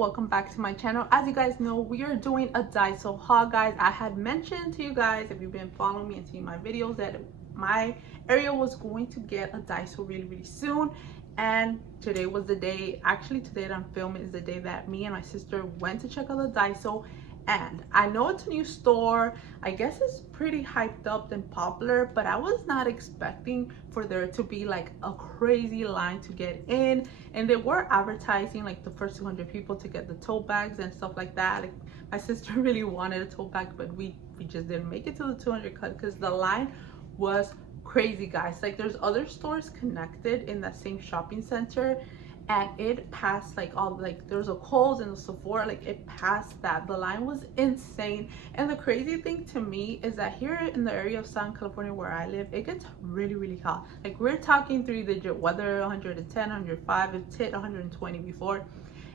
welcome back to my channel. As you guys know, we are doing a Dasio haul, guys. I had mentioned to you guys, if you've been following me and seeing my videos, that my area was going to get a Dasio really soon, and today was the day. Actually, today that I'm filming is the day that me and my sister went to check out the Dasio. And I know it's a new store. I guess it's pretty hyped up and popular, but I was not expecting for there to be like a crazy line to get in. And they were advertising like the first 200 people to get the tote bags and stuff like that. Like, my sister really wanted a tote bag, but we just didn't make it to the 200 cut because the line was crazy, guys. Like, there's other stores connected in that same shopping center, and it passed like all, like there's a Kohl's and a Sephora, like it passed that. The line was insane. And the crazy thing to me is that here in the area of Southern California where I live, it gets really hot. Like, we're talking 3-digit weather, 110, 105, it's hit 120 before,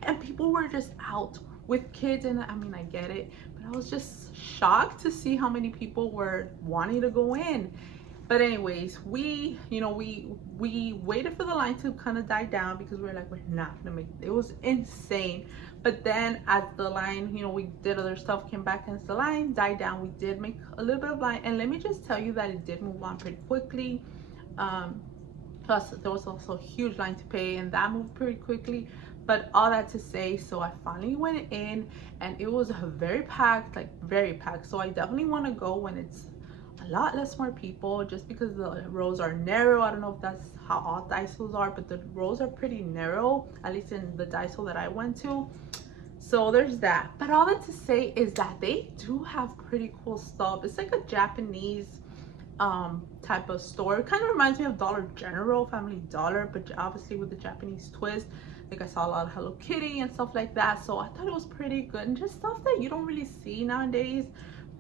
and people were just out with kids. And I mean, I get it, but I was just shocked to see how many people were wanting to go in. But anyways, we waited for the line to kind of die down because we're like, we're not gonna make it. It was insane. But then as the line, we did other stuff, came back, and as the line died down, we did make a little bit of line. And let me just tell you that it did move on pretty quickly. Plus there was also a huge line to pay, and that moved pretty quickly. But all that to say, so I finally went in, and it was very packed, like very packed. So I definitely want to go when it's a lot less more people, just because the rows are narrow. I don't know if that's how all Daisos are, but the rows are pretty narrow, at least in the Daiso that I went to. So there's that. But all that to say is that they do have pretty cool stuff. It's like a Japanese type of store. It kind of reminds me of Dollar General, Family Dollar, but obviously with the Japanese twist. Like, I saw a lot of Hello Kitty and stuff like that, so I thought it was pretty good, and just stuff that you don't really see nowadays.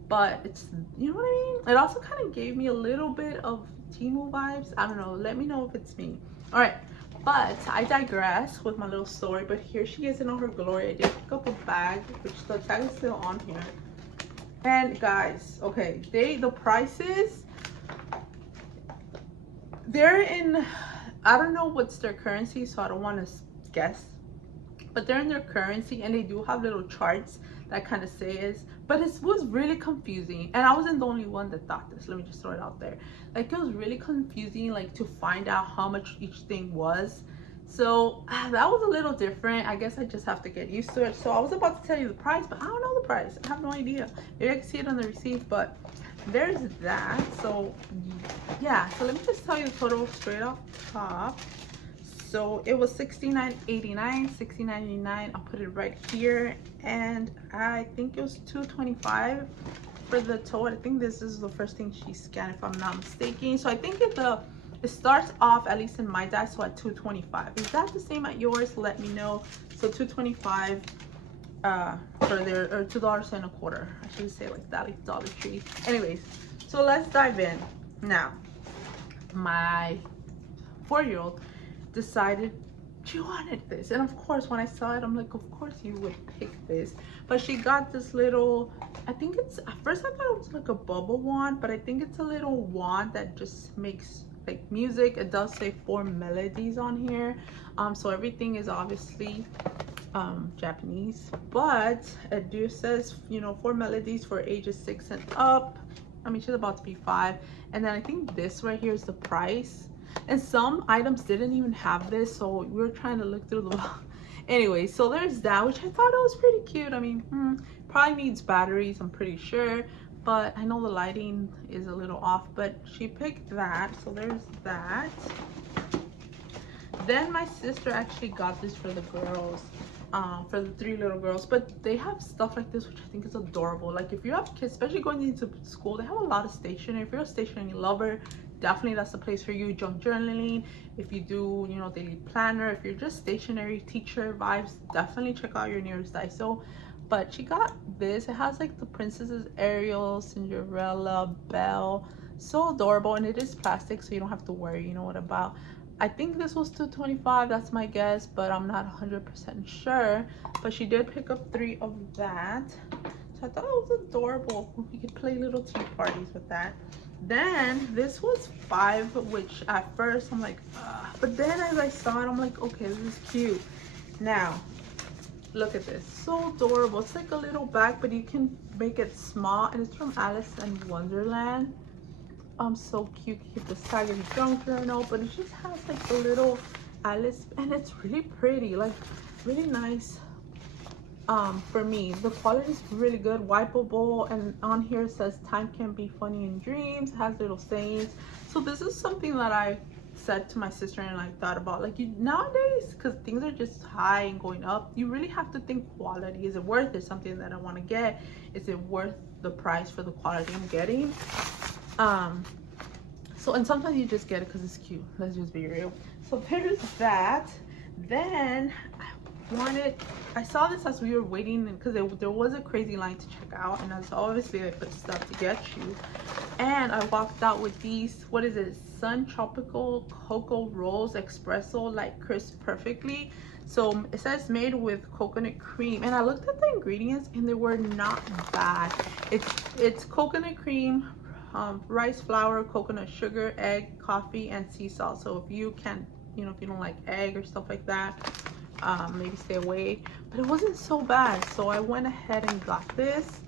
But it's, you know what I mean? It also kind of gave me a little bit of Temu vibes. I don't know. Let me know if it's me. All right. But I digress with my little story. But here she is in all her glory. I did pick up a bag, which the tag is still on here. And guys, okay, the prices, they're in, I don't know what's their currency, so I don't want to guess. But they're in their currency, and they do have little charts that kind of says, but it was really confusing. And I wasn't the only one that thought this. Let me just throw it out there. Like, it was really confusing, like, to find out how much each thing was. So that was a little different. I guess I just have to get used to it. So I was about to tell you the price, but I don't know the price. I have no idea. Maybe I can see it on the receipt, but there's that. So yeah, so let me just tell you the total straight off top. So it was $69.89, $16.99. I'll put it right here, and I think it was $2.25 for the tote. I think this is the first thing she scanned, if I'm not mistaken. So I think it starts off, at least in my Daiso, at $2.25. Is that the same at yours? Let me know. So $2.25 for their, or $2.25. I should say like that, like Dollar Tree. Anyways, so let's dive in. Now, my 4-year-old decided she wanted this, and of course when I saw it, I'm like, of course you would pick this. But she got this little, I think it's, at first I thought it was like a bubble wand, but I think it's a little wand that just makes like music. It does say 4 melodies on here, so everything is obviously Japanese, but it says 4 melodies for ages 6 and up. I mean, she's about to be 5. And then I think this right here is the price. And some items didn't even have this, so we were trying to look through the anyway. So there's that, which I thought it was pretty cute. I mean, probably needs batteries, I'm pretty sure, but I know the lighting is a little off. But she picked that, so there's that. Then my sister actually got this for the girls, for the 3 little girls. But they have stuff like this, which I think is adorable. Like, if you have kids, especially going into school, they have a lot of stationery. If you're a stationery lover, definitely that's the place for you. Junk journaling, if you do, daily planner, if you're just stationery teacher vibes, definitely check out your nearest Daiso. But she got this. It has like the princesses, Ariel, Cinderella, Belle. So adorable, and it is plastic, so you don't have to worry, what about. I think this was $2.25, that's my guess, but I'm not 100% sure. But she did pick up 3 of that. So I thought it was adorable. We could play little tea parties with that. Then this was $5, which at first I'm like, ugh. But then as I saw it, I'm like, okay, this is cute. Now, Look at this, so adorable. It's like a little bag, but you can make it small, and it's from Alice in Wonderland. So cute. Keep the side of your junk journal, but it just has like a little Alice, and it's really pretty, like really nice. For me, the quality is really good, wipeable, and on here it says time can be funny in dreams. It has little sayings. So this is something that I said to my sister and I thought about, like, you nowadays, because things are just high and going up, you really have to think quality. Is it worth it? Something that I want to get, is it worth the price for the quality I'm getting? So, and sometimes you just get it because it's cute. Let's just be real. So there's that. Then I saw this as we were waiting, because there was a crazy line to check out, and as obviously I put stuff to get you, and I walked out with these, what is it, Sun Tropical Cocoa Rolls Espresso, like crisp perfectly. So it says made with coconut cream, and I looked at the ingredients and they were not bad. It's coconut cream, rice flour, coconut sugar, egg, coffee, and sea salt. So if you can, if you don't like egg or stuff like that, maybe stay away. But it wasn't so bad, so I went ahead and got this.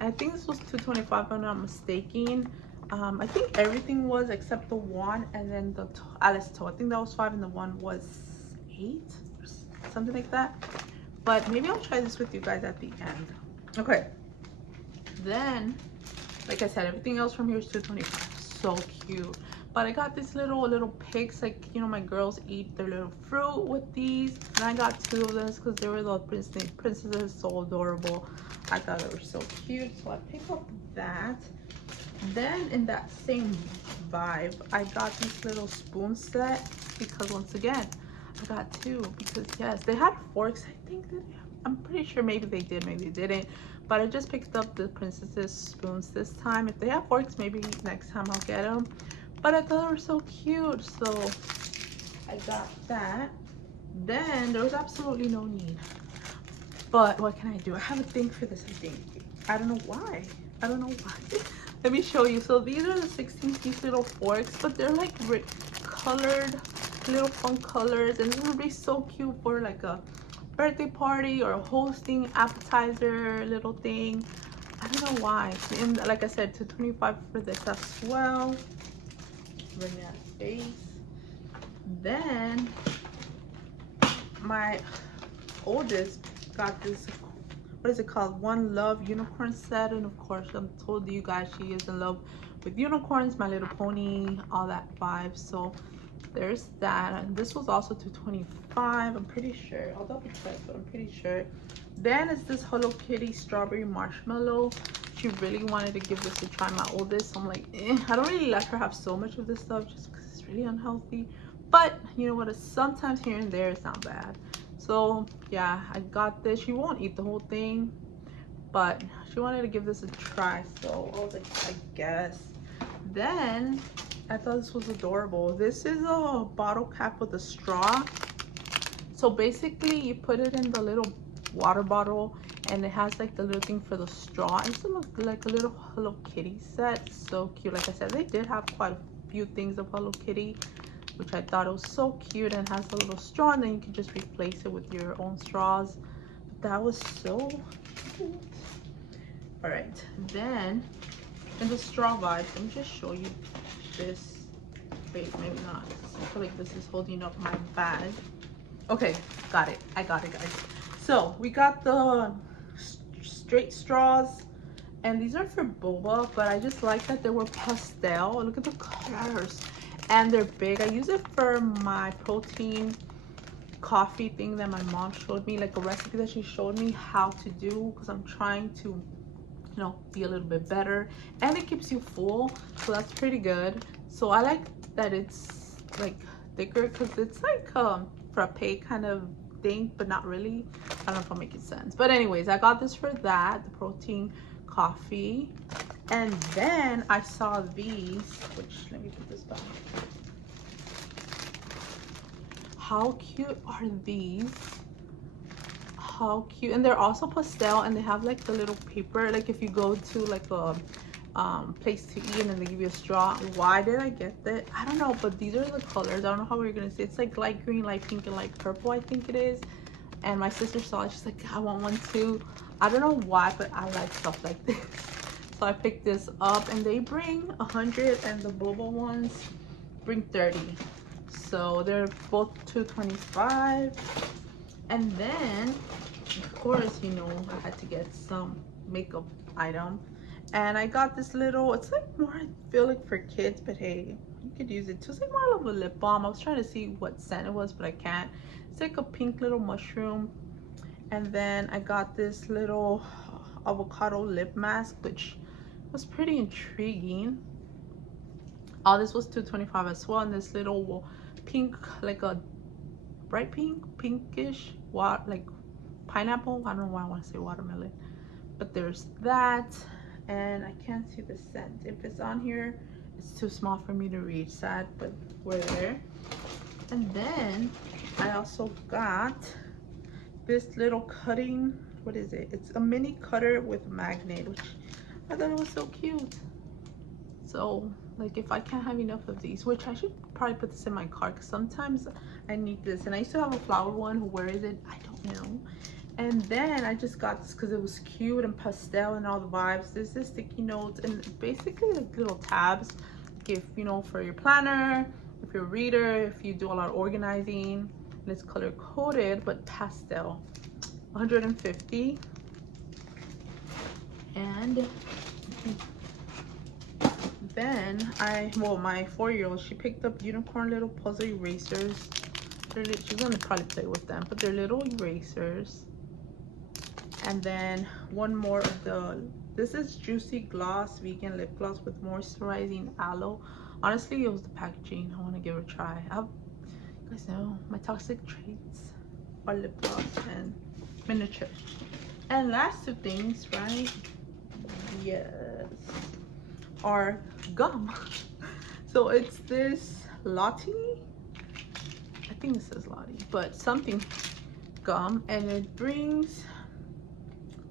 And I think this was $2.25 if I'm not mistaken. I think everything was except the one, and then the Alice toe. I think that was $5 and the one was $8 or something like that. But maybe I'll try this with you guys at the end. Okay, then like I said, everything else from here is $2.25. So cute. But I got these little pigs, like, my girls eat their little fruit with these, and I got 2 of this because they were the princesses, so adorable. I thought they were so cute, so I picked up that. Then in that same vibe, I got this little spoon set because, once again, I got 2 because, yes, they had forks. I think that, I'm pretty sure maybe they did, maybe they didn't, but I just picked up the princesses spoons this time. If they have forks, maybe next time I'll get them. But I thought they were so cute, so I got that. Then there was absolutely no need, but what can I do? I have a thing for this, I think. I don't know why. Let me show you. So these are the 16-piece little forks, but they're like colored, little fun colors, and this would be so cute for like a birthday party or a hosting appetizer little thing. I don't know why. And like I said, $2.25 for this as well. Bring that face. Then my oldest got this, what is it called, One Love unicorn set, and of course I told you guys she is in love with unicorns, My Little Pony, all that vibe. So there's that, and this was also $2.25. I'm pretty sure, I'll double check, but I'm pretty sure. Then it's this Hello Kitty strawberry marshmallow. She really wanted to give this a try, my oldest. I'm like, I don't really let her have so much of this stuff just because it's really unhealthy, but you know what, sometimes here and there it's not bad. So yeah, I got this. She won't eat the whole thing, but she wanted to give this a try, so I was like, I guess. Then I thought this was adorable. This is a bottle cap with a straw. So basically you put it in the little water bottle, and it has like the little thing for the straw. It's like a little Hello Kitty set. So cute. Like I said, they did have quite a few things of Hello Kitty, which I thought it was so cute, and has a little straw, and then you can just replace it with your own straws. But that was so cute. All right, then in the straw vibes, let me just show you this. Wait, maybe not. I feel like this is holding up my bag. Okay, got it. I got it, guys. So we got the straight straws, and these are for boba, but I just like that they were pastel. Look at the colors, and they're big. I use it for my protein coffee thing that my mom showed me, like a recipe that she showed me how to do, because I'm trying to, be a little bit better, and it keeps you full, so that's pretty good. So I like that it's like thicker, because it's like frappe kind of thing, but not really. I don't know if I'm making sense, but anyways, I got this for that, the protein coffee. And then I saw these, which, let me put this back. How cute are these? How cute. And they're also pastel, and they have like the little paper, like if you go to like a place to eat and then they give you a straw. Why did I get that? I don't know, but these are the colors. I don't know how we're gonna say. It's like light green, light pink, and light purple, I think it is. and my sister saw it. She's like, I want one too. I don't know why, but I like stuff like this. So I picked this up, and they bring 100 and the boba ones bring 30. So they're both $2.25. And then, of course, you know, I had to get some makeup item. And I got this little, it's like more, I feel like for kids, but hey, you could use it too. It's like more of a lip balm. I was trying to see what scent it was, but I can't. It's like a pink little mushroom. And then I got this little avocado lip mask, which was pretty intriguing. All this was $2.25 as well. And this little pink, like a bright pink, pinkish, like pineapple. I don't know why I want to say watermelon, but there's that. And I can't see the scent. If it's on here, it's too small for me to read. Sad, but we're there. And then I also got this little cutting, what is it? It's a mini cutter with magnet, which I thought it was so cute. So like, if I can't have enough of these, which I should probably put this in my cart, because sometimes I need this. And I used to have a flower one. Where is it? I don't know. And then I just got this because it was cute and pastel and all the vibes. There's this sticky notes and basically like little tabs, if you know, for your planner, if you're a reader, if you do a lot of organizing. And it's color coded but pastel. 150. And then my 4-year-old, she picked up unicorn little puzzle erasers. She's gonna probably play with them, but they're little erasers. And then one more of this is Juicy Gloss vegan lip gloss with moisturizing aloe. Honestly, it was the packaging. I want to give it a try. You guys know my toxic traits are lip gloss and miniature. And last two things, right? Yes, are gum. So it's this Lottie, I think it says Lottie, but something gum, and it brings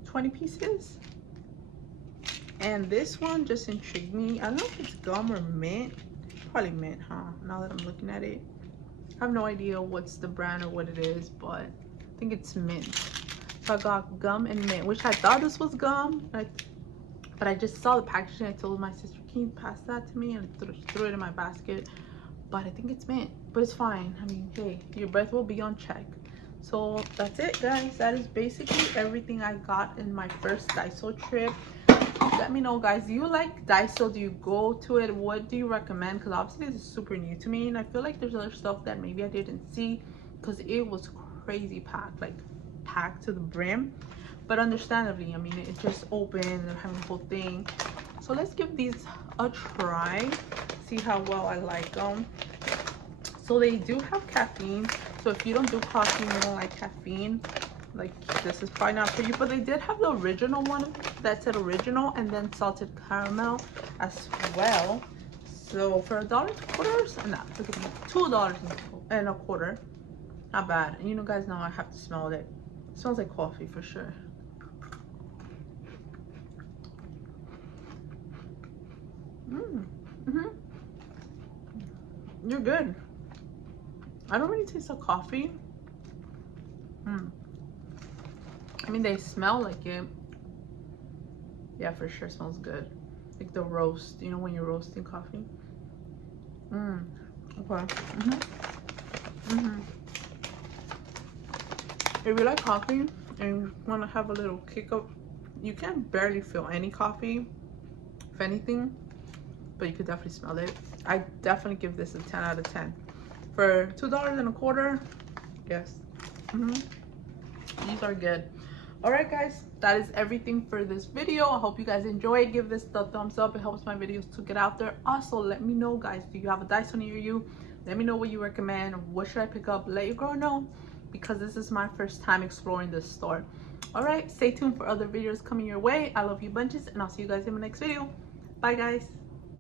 20 pieces. And this one just intrigued me. I don't know if it's gum or mint. Probably mint, huh? Now that I'm looking at it, I have no idea what's the brand or what it is, but I think it's mint. So I got gum and mint, which I thought this was gum, but I just saw the packaging. I told my sister, can you pass that to me? And I threw it in my basket. But I think it's mint, but it's fine. I mean, hey, your breath will be on check. So that's it, guys. That is basically everything I got in my first Dasio trip. Let me know, guys, do you like Dasio? Do you go to it? What do you recommend? Because obviously this is super new to me, and I feel like there's other stuff that maybe I didn't see because it was crazy packed, like packed to the brim. But understandably, I mean, it just opened and they're having the whole thing. So let's give these a try, see how well I like them. So they do have caffeine, so if you don't do coffee, you don't like caffeine, like this is probably not for you. But they did have the original one that said original, and then salted caramel as well. So for $1.25, no, $2.25, not bad. And you know, guys, now I have to smell it. It smells like coffee for sure. You're good. I don't really taste the coffee. I mean, they smell like it. Yeah, for sure smells good. Like the roast, you know, when you're roasting coffee. Okay. If you like coffee and you want to have a little kick up, you can barely feel any coffee, if anything, but you could definitely smell it. I definitely give this a 10 out of 10. For $2.25, yes. These are good. All right, guys, that is everything for this video. I hope you guys enjoyed. Give this the thumbs up. It helps my videos to get out there. Also, let me know, guys, do you have a Dasio near you? Let me know what you recommend. What should I pick up? Let your girl know, because this is my first time exploring this store. All right, stay tuned for other videos coming your way. I love you bunches, and I'll see you guys in my next video. Bye, guys.